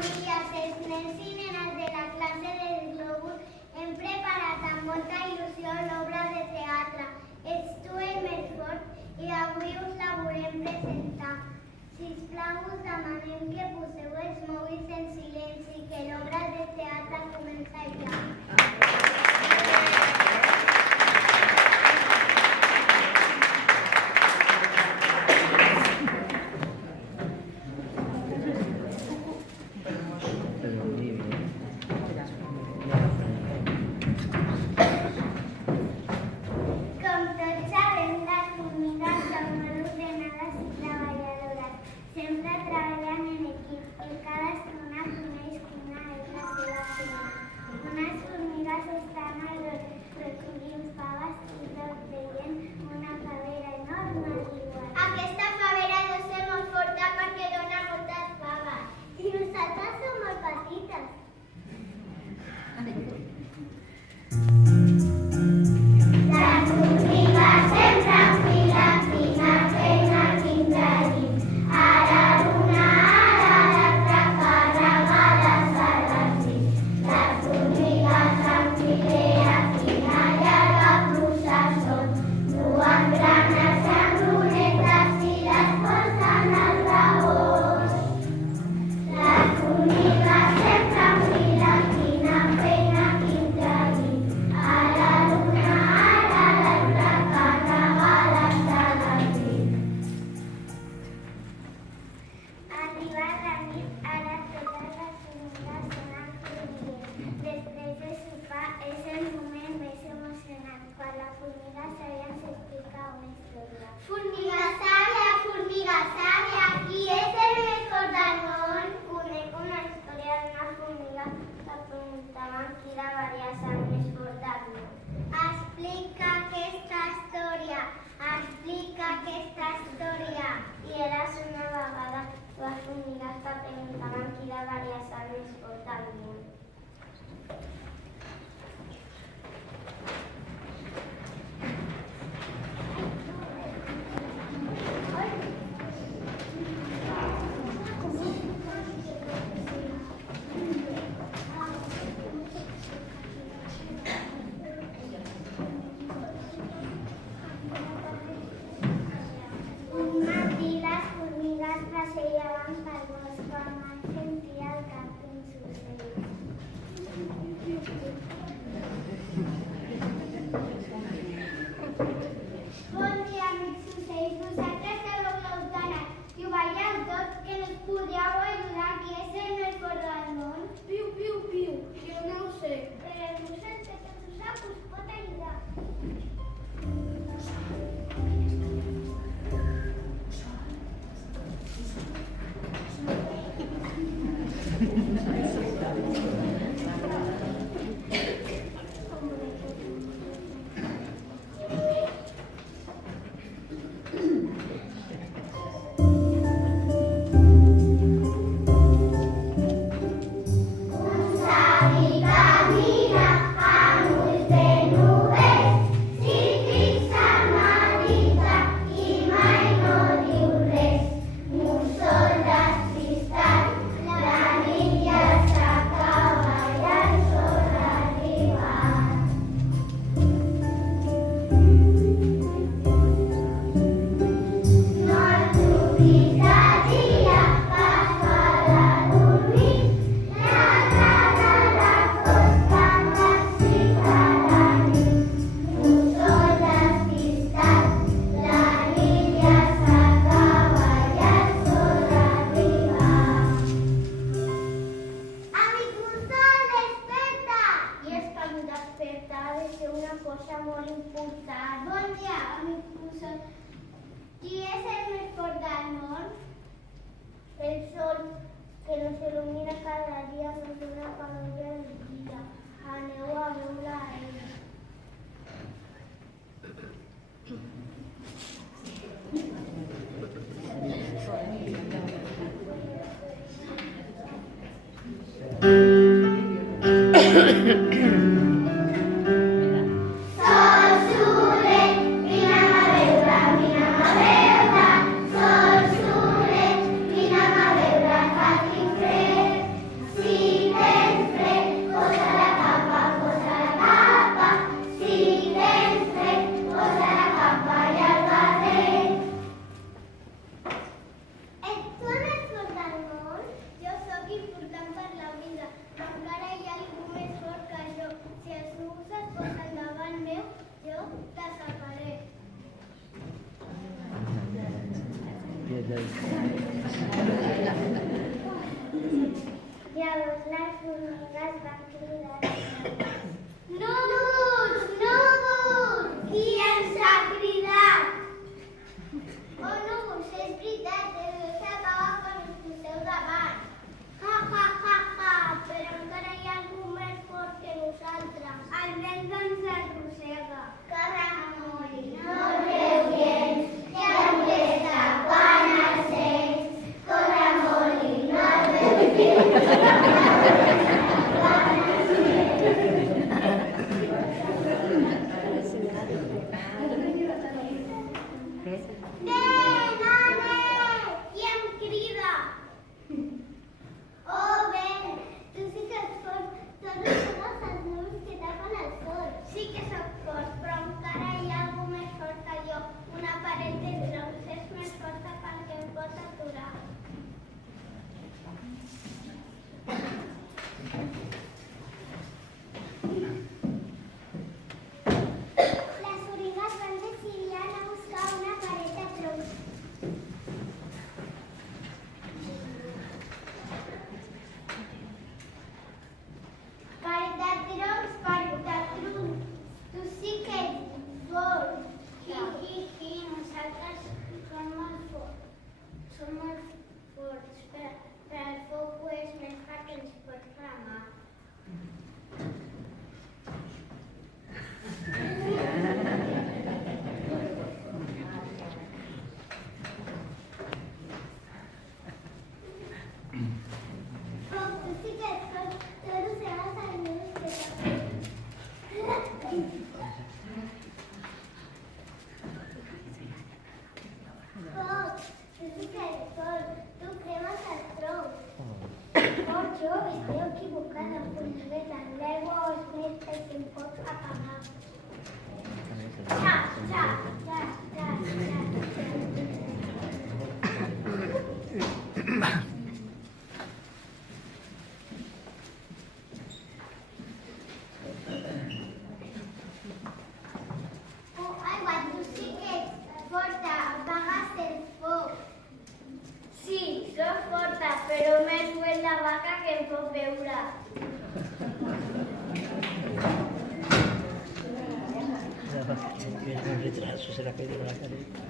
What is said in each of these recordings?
famílies, els nens i nenes de la classe del Globus hem preparat amb molta il·lusió l'obra de teatre Stuart Medford i avui us la volem presentar. Sisplau, us demanem que poseu els mòbils en silenci, que l'obra de teatre comença ja. las hormigas van cridar. Núvols, núvols, qui ens ha cridat? Oh, núvols, és veritat, el s'acaba quan us poseu davant. Ja, ja, ja, ja, però encara hi ha algú més fort que nosaltres. El vent ens arrossega. Que remolli, no treu gens, que empesta quan el sents. Que remolli, no treu gens, un retraso, se la pide la careta.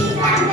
y también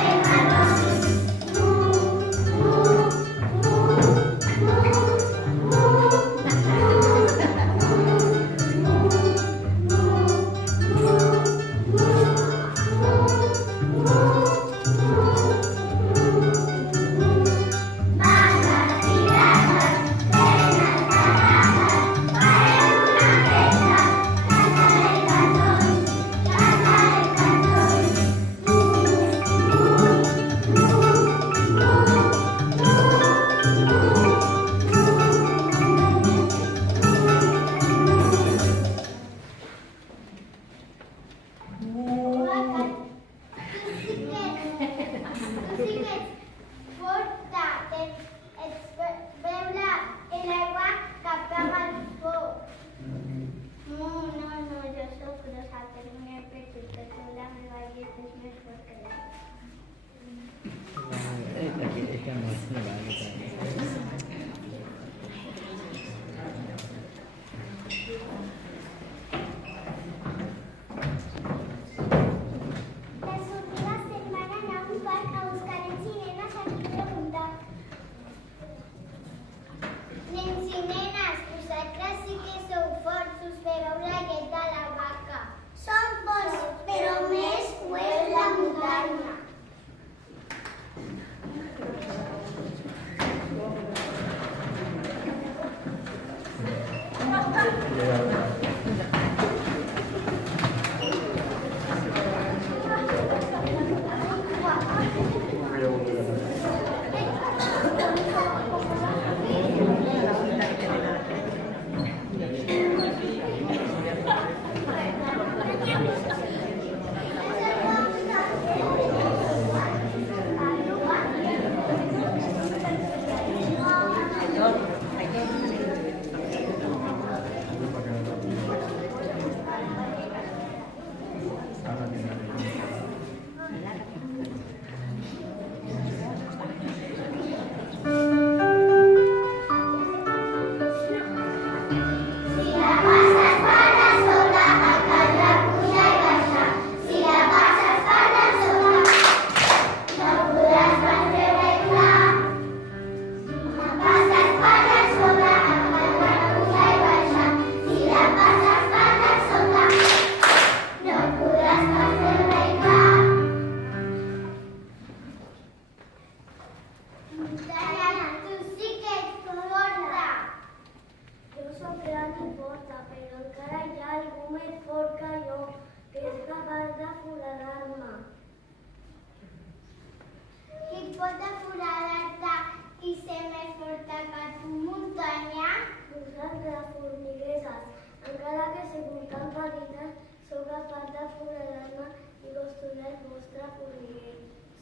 Muntanya, tu sí que ets forta. Jo sóc gran i forta, però encara hi ha algú més fort que jo, que és capaç de foradar-me. Qui pot foradar-te i ser més forta que tu, muntanya? Vosaltres, formigueres, encara que sigueu tan petites, sou capaç de foradar-me i construir el vostre formiguer.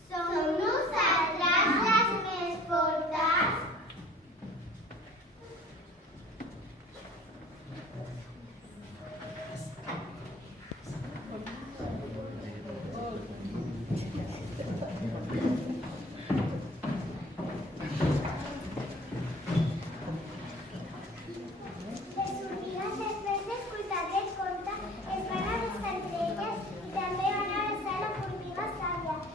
Som nosaltres les més fortes? Les formigues, després d'escoltar aquest conte, es van abraçar entre elles i també van abraçar la formiga sàvia.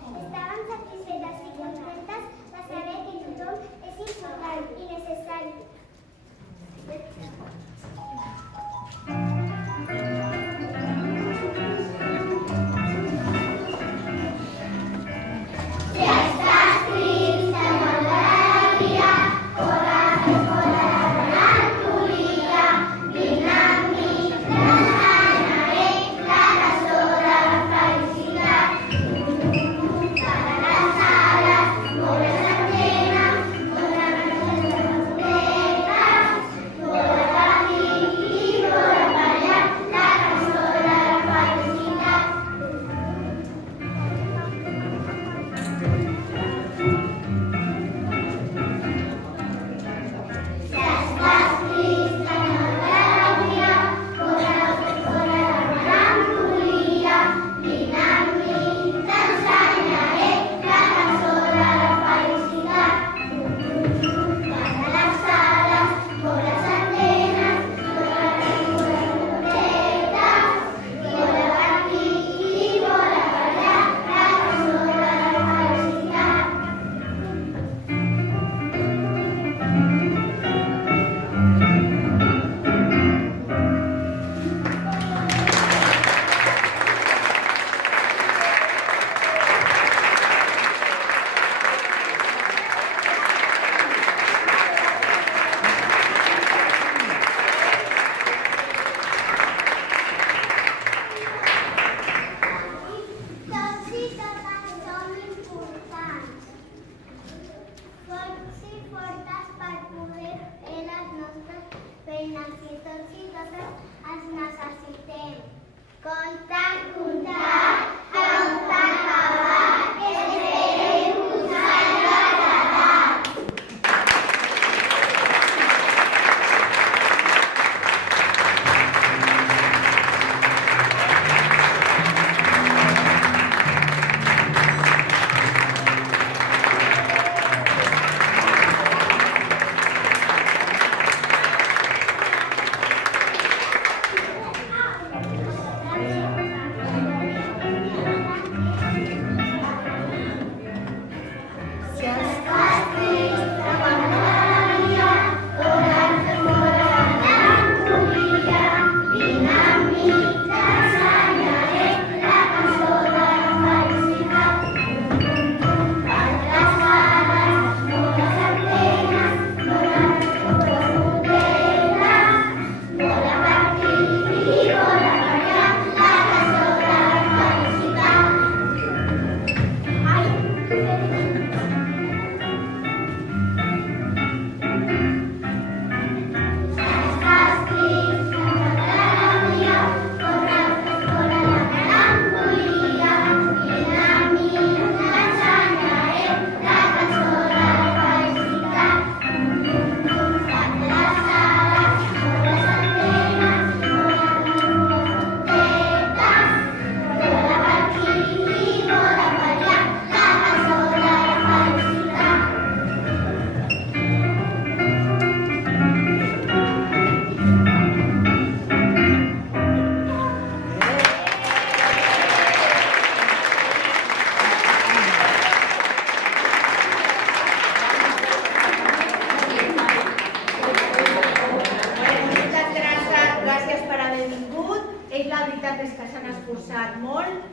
estudiat molt,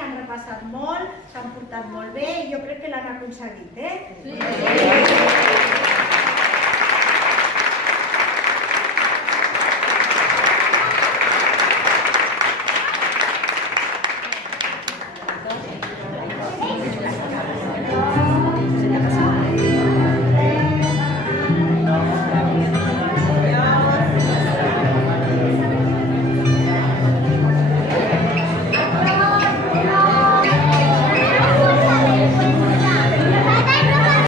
han repassat molt, s'han portat molt bé i jo crec que l'han aconseguit.